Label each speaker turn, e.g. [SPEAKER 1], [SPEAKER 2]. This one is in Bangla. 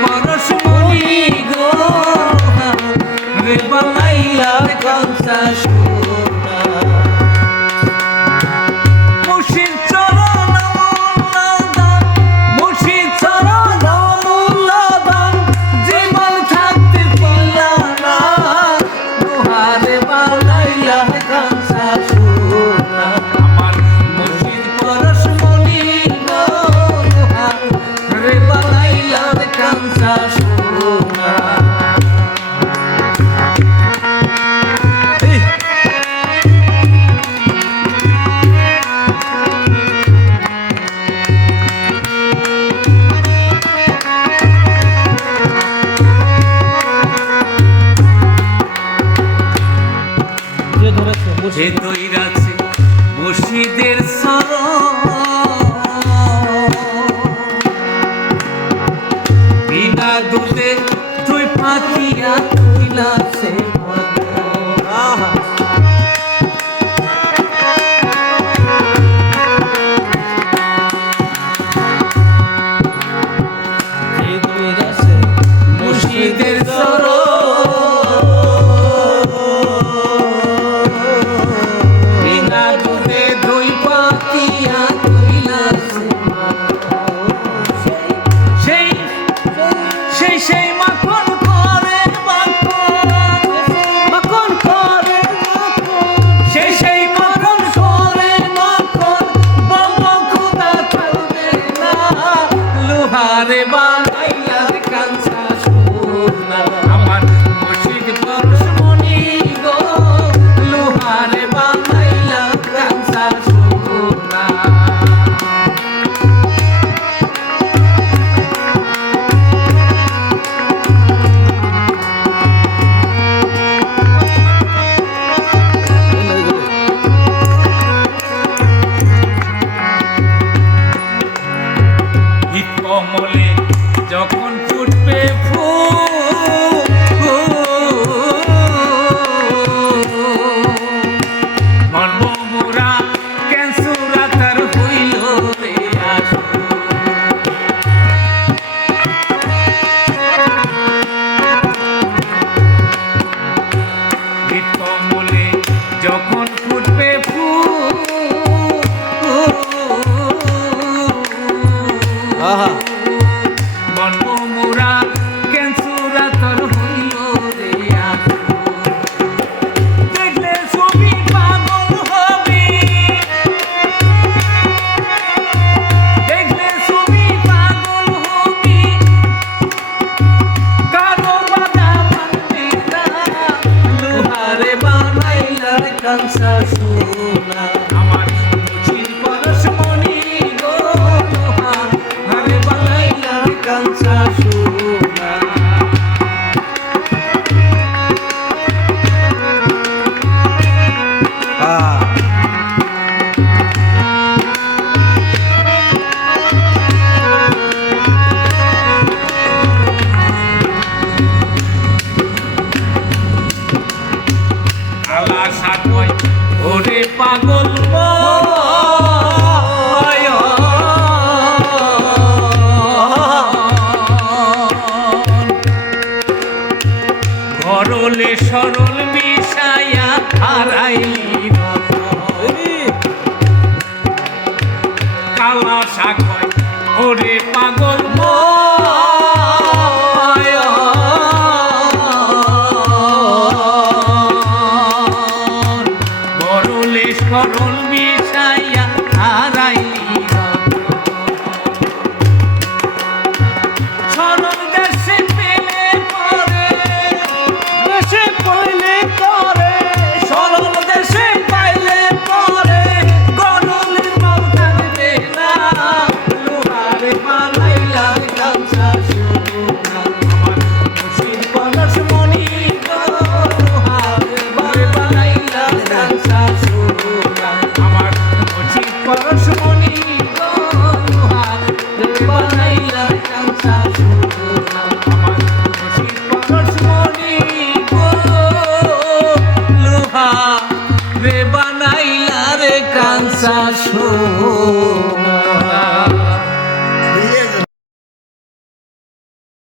[SPEAKER 1] পরশমণি গো রে বানাইলা কনসা
[SPEAKER 2] সে
[SPEAKER 1] তৈরাছে মসজিদের হারে বান como আহা। বনমুরা কেনসুরা তোর হইল রে দেখলে ছবি পাগল হবে। দেখলে ছবি পাগল হবে। কারও বাধা মানবে না। লোহারে বানাইলার কানসাস সময় ওরে পাগল সরলে সরল মিশায়া হারাই কালা সাগর ওরে পাগল মো রে বানাইলা রে কাঞ্চা সুর